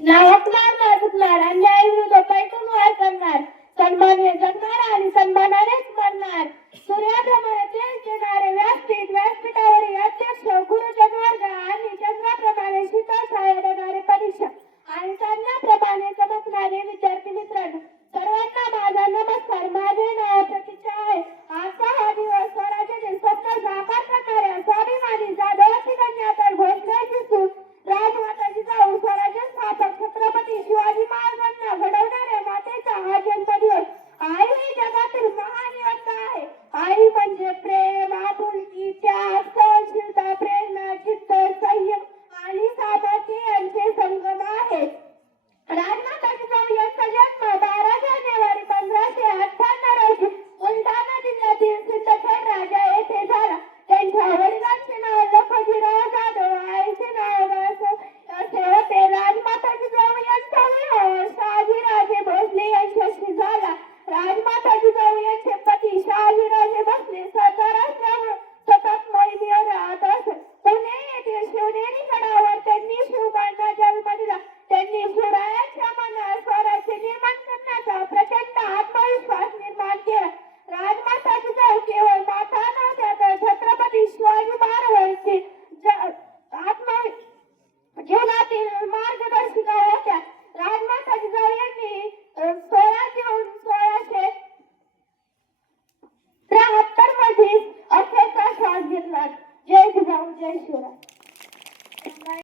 ना हकणार ना झुकणार, अन्याय विरुद्ध पैठून वार करणार, सन्मान्य जगणार आणि सन्मानानेच मरणार. सूर्याप्रमाणे तेज देणारे व्यासपीठावरील अध्यक्ष गुरु जनार्दन आणि चंद्राप्रमाणे शीतल छाया देणारे